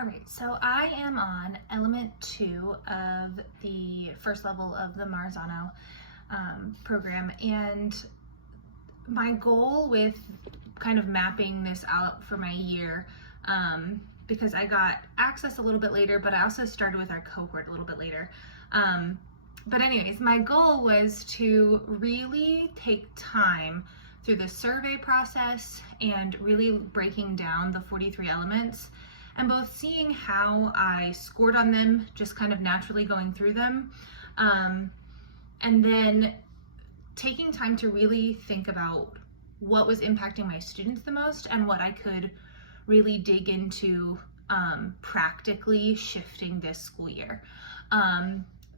All right, so I am on element 2 of the first level of the Marzano program, and my goal with kind of mapping this out for my year, because I got access a little bit later, but I also started with our cohort a little bit later. But anyways, my goal was to really take time through the survey process and really breaking down the 43 elements and both seeing how I scored on them, just kind of naturally going through them, and then taking time to really think about what was impacting my students the most and what I could really dig into practically shifting this school year.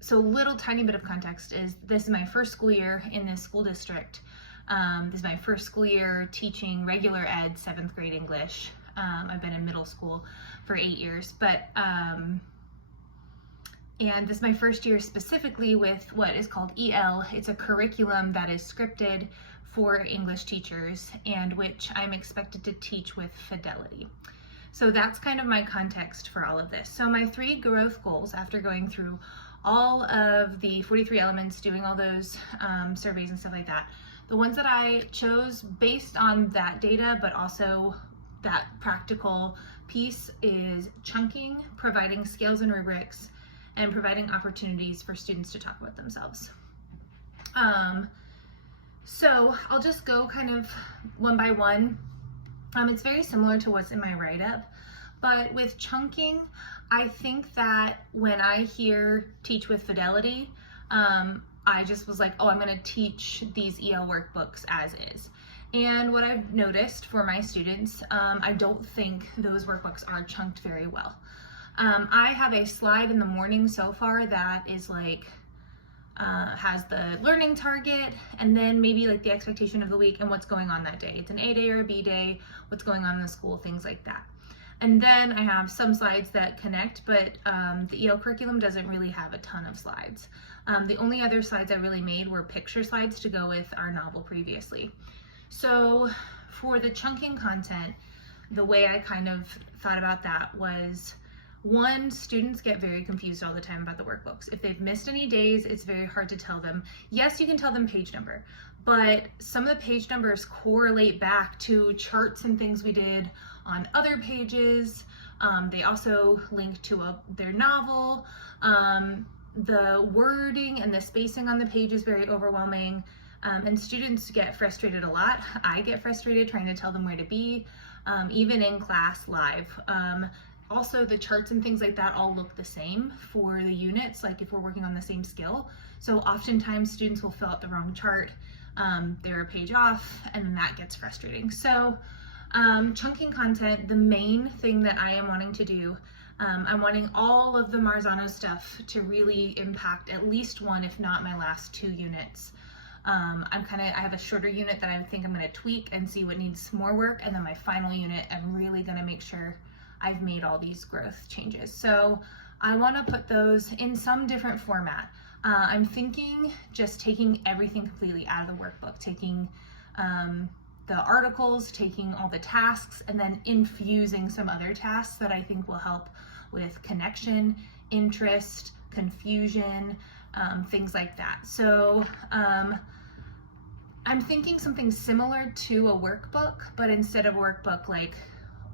So little tiny bit of context is this is my first school year in this school district. This is my first school year teaching regular ed, 7th grade English. I've been in middle school for 8 years, but and this is my first year specifically with what is called EL. It's a curriculum that is scripted for English teachers and which I'm expected to teach with fidelity. So that's kind of my context for all of this. So my 3 growth goals after going through all of the 43 elements, doing all those surveys and stuff like that, the ones that I chose based on that data, but also that practical piece is chunking, providing scales and rubrics, and providing opportunities for students to talk about themselves. So I'll just go kind of one by one. It's very similar to what's in my write-up, but with chunking, I think that when I hear teach with fidelity, I just was like, oh, I'm gonna teach these EL workbooks as is. And what I've noticed for my students, I don't think those workbooks are chunked very well. I have a slide in the morning so far that is like, has the learning target and then maybe like the expectation of the week and what's going on that day. It's an A day or a B day, what's going on in the school, things like that. And then I have some slides that connect, but the EL curriculum doesn't really have a ton of slides. The only other slides I really made were picture slides to go with our novel previously. So for the chunking content, the way I kind of thought about that was, one, students get very confused all the time about the workbooks. If they've missed any days, it's very hard to tell them. Yes, you can tell them page number, but some of the page numbers correlate back to charts and things we did on other pages. They also link to their novel. The wording and the spacing on the page is very overwhelming. And students get frustrated a lot. I get frustrated trying to tell them where to be, even in class live. Also, the charts and things like that all look the same for the units, like if we're working on the same skill. So oftentimes students will fill out the wrong chart, they're a page off, and then that gets frustrating. So chunking content, the main thing that I am wanting to do, I'm wanting all of the Marzano stuff to really impact at least one, if not my last 2 units. I have a shorter unit that I think I'm gonna tweak and see what needs more work, and then my final unit, I'm really gonna make sure I've made all these growth changes. So I wanna put those in some different format. I'm thinking just taking everything completely out of the workbook, taking the articles, taking all the tasks, and then infusing some other tasks that I think will help with connection, interest, confusion, things like that. So I'm thinking something similar to a workbook, but instead of a workbook, like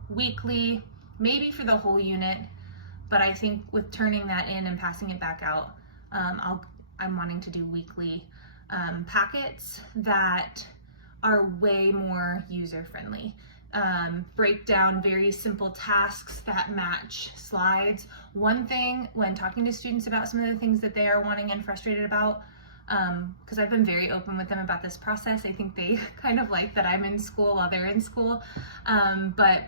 weekly, maybe for the whole unit, but I think with turning that in and passing it back out, I'm wanting to do weekly packets that are way more user-friendly. Break down very simple tasks that match slides. One thing when talking to students about some of the things that they are wanting and frustrated about, because I've been very open with them about this process, I think they kind of like that I'm in school while they're in school, but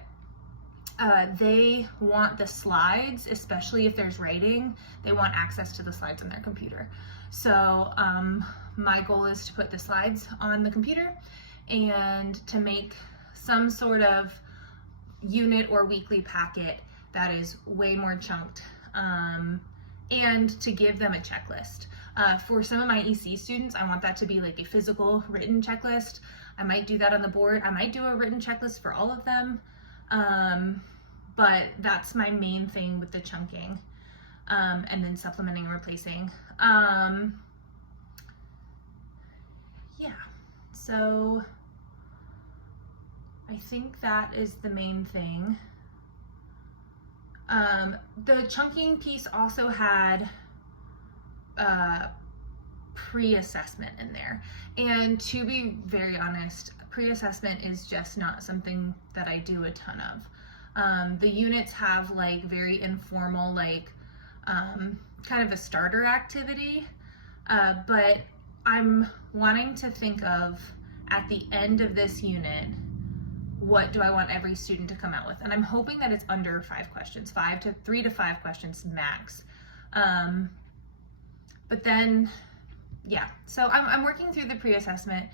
they want the slides, especially if there's writing, they want access to the slides on their computer. So my goal is to put the slides on the computer and to make some sort of unit or weekly packet that is way more chunked, and to give them a checklist. For some of my EC students, I want that to be like a physical written checklist. I might do that on the board. I might do a written checklist for all of them. but that's my main thing with the chunking, and then supplementing and replacing. Yeah, so I think that is the main thing. The chunking piece also had pre-assessment in there, and to be very honest, pre-assessment is just not something that I do a ton of. The units have like very informal, like kind of a starter activity, but I'm wanting to think of, at the end of this unit, what do I want every student to come out with? And I'm hoping that it's under 5 questions, 3 to 5 questions max. But then, yeah, so I'm working through the pre-assessment,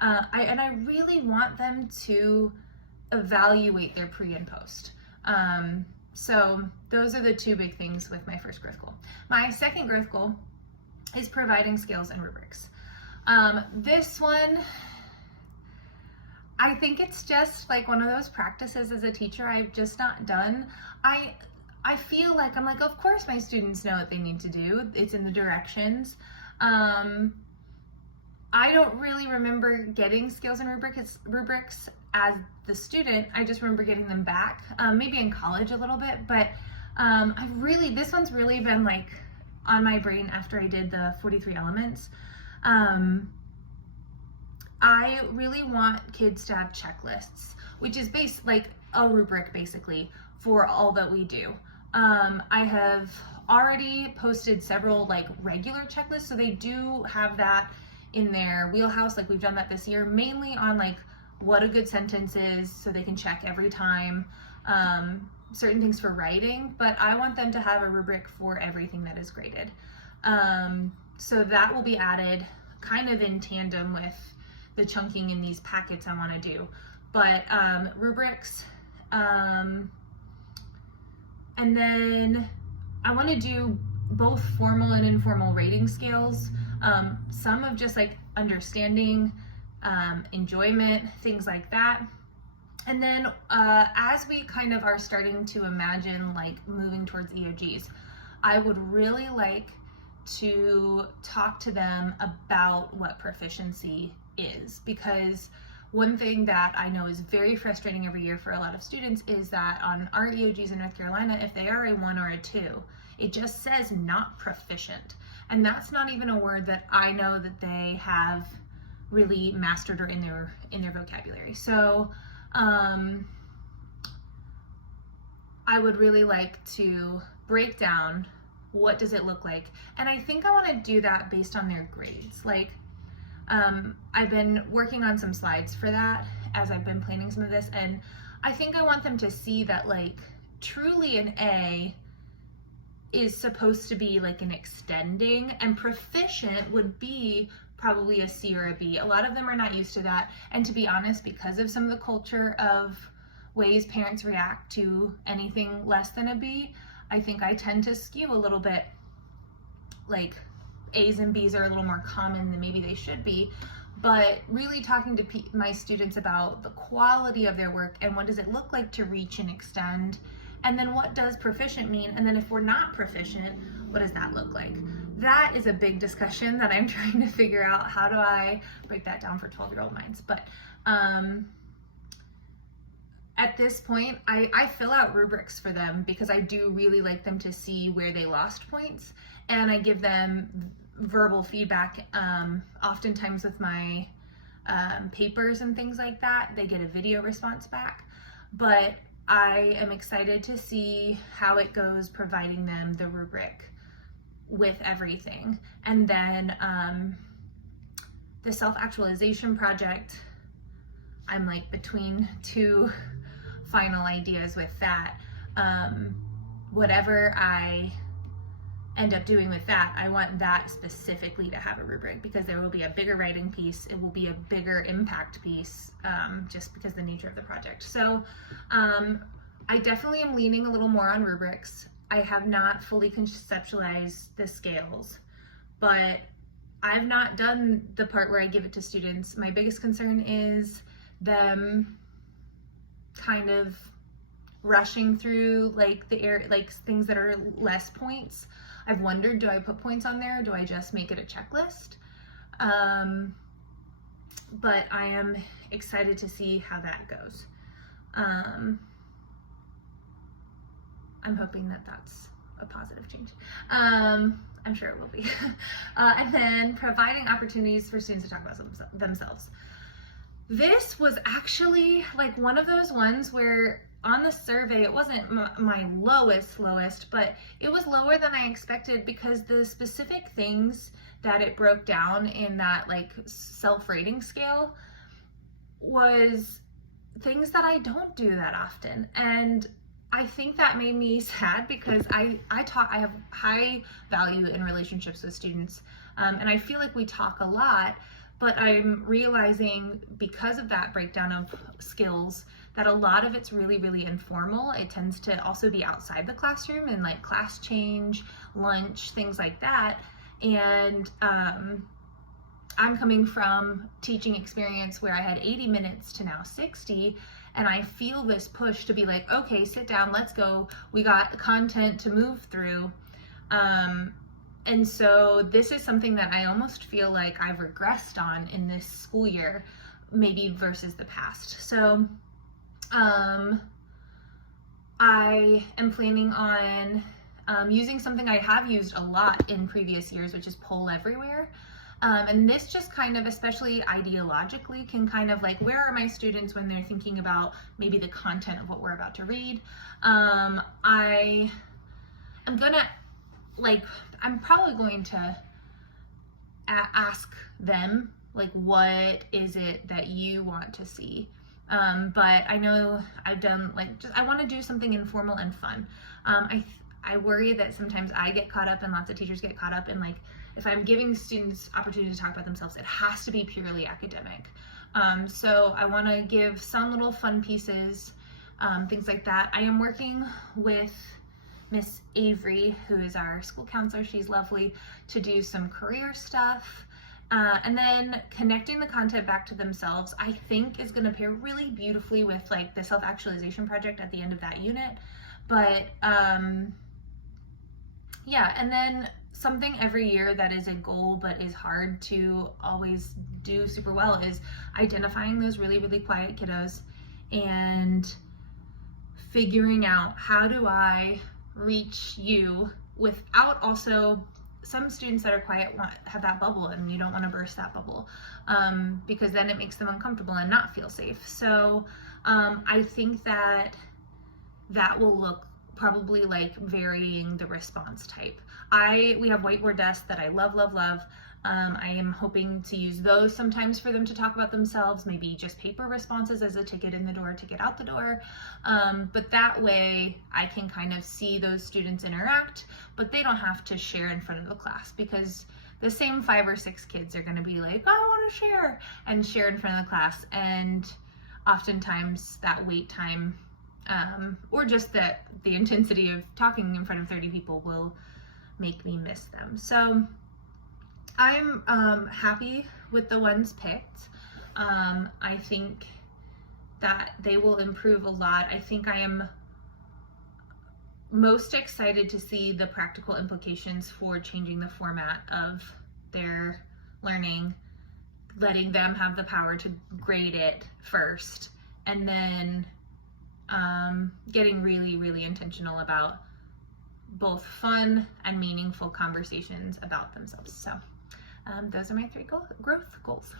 and I really want them to evaluate their pre and post. So those are the 2 big things with my first growth goal. My second growth goal is providing scales and rubrics. This one, I think it's just like one of those practices as a teacher I've just not done. I feel like I'm like, of course my students know what they need to do. It's in the directions. I don't really remember getting scales and rubrics as the student. I just remember getting them back, maybe in college a little bit, but this one's really been like on my brain after I did the 43 elements. I really want kids to have checklists, which is like a rubric basically for all that we do. I have already posted several like regular checklists, so they do have that in their wheelhouse. Like we've done that this year, mainly on like what a good sentence is, so they can check every time, certain things for writing, but I want them to have a rubric for everything that is graded. So that will be added kind of in tandem with the chunking in these packets I want to do. But rubrics, and then I want to do both formal and informal rating scales, some of just like understanding, enjoyment, things like that. And then as we kind of are starting to imagine like moving towards EOGs, I would really like to talk to them about what proficiency is, because one thing that I know is very frustrating every year for a lot of students is that on our EOGs in North Carolina, if they are a 1 or a 2, it just says not proficient. And that's not even a word that I know that they have really mastered or in their vocabulary. So I would really like to break down what does it look like. And I think I want to do that based on their grades. Like I've been working on some slides for that as I've been planning some of this, and I think I want them to see that like truly an A is supposed to be like an extending, and proficient would be probably a C or a B. A lot of them are not used to that, and to be honest, because of some of the culture of ways parents react to anything less than a B, I think I tend to skew a little bit like A's and B's are a little more common than maybe they should be. But really talking to my students about the quality of their work and what does it look like to reach and extend, and then what does proficient mean, and then if we're not proficient, what does that look like? That is a big discussion that I'm trying to figure out. How do I break that down for 12-year-old minds? But at this point, I fill out rubrics for them because I do really like them to see where they lost points, and I give them verbal feedback. Oftentimes with my papers and things like that, they get a video response back, but I am excited to see how it goes providing them the rubric with everything. And then the self-actualization project, I'm like between 2 final ideas with that. Whatever I end up doing with that, I want that specifically to have a rubric, because there will be a bigger writing piece, it will be a bigger impact piece, just because of the nature of the project. So I definitely am leaning a little more on rubrics. I have not fully conceptualized the scales, but I've not done the part where I give it to students. My biggest concern is them kind of rushing through like things that are less points. I've wondered, do I put points on there? Do I just make it a checklist? But I am excited to see how that goes. I'm hoping that that's a positive change. I'm sure it will be. And then providing opportunities for students to talk about themselves. This was actually like one of those ones where on the survey, it wasn't my lowest, but it was lower than I expected, because the specific things that it broke down in that like self-rating scale was things that I don't do that often. And I think that made me sad, because I have high value in relationships with students, and I feel like we talk a lot, but I'm realizing because of that breakdown of skills that a lot of it's really, really informal. It tends to also be outside the classroom and like class change, lunch, things like that. And I'm coming from teaching experience where I had 80 minutes to now 60, and I feel this push to be like, okay, sit down, let's go. We got content to move through. And so this is something that I almost feel like I've regressed on in this school year, maybe versus the past. So I am planning on using something I have used a lot in previous years, which is Poll Everywhere. And this just kind of, especially ideologically, can kind of like, where are my students when they're thinking about maybe the content of what we're about to read? I am gonna, like, I'm probably going to ask them, like, what is it that you want to see? But I know I've done, like, I want to do something informal and fun. I worry that sometimes I get caught up, and lots of teachers get caught up in, like, if I'm giving students opportunity to talk about themselves, it has to be purely academic. So I want to give some little fun pieces, things like that. I am working with Miss Avery, who is our school counselor. She's lovely, to do some career stuff. And then connecting the content back to themselves, I think is going to pair really beautifully with like the self-actualization project at the end of that unit. But yeah, and then something every year that is a goal but is hard to always do super well is identifying those really, really quiet kiddos and figuring out, how do I reach you without also, some students that are quiet have that bubble, and you don't want to burst that bubble, because then it makes them uncomfortable and not feel safe. So I think that will look probably like varying the response type. We have whiteboard desks that I love. I am hoping to use those sometimes for them to talk about themselves, maybe just paper responses as a ticket in the door, ticket out the door. But that way I can kind of see those students interact, but they don't have to share in front of the class, because the same 5 or 6 kids are going to be like, I want to share, and share in front of the class. And oftentimes that wait time, or just the intensity of talking in front of 30 people will make me miss them. So I'm happy with the ones picked. I think that they will improve a lot. I think I am most excited to see the practical implications for changing the format of their learning, letting them have the power to grade it first, and then getting really, really intentional about both fun and meaningful conversations about themselves. So those are my 3 growth goals.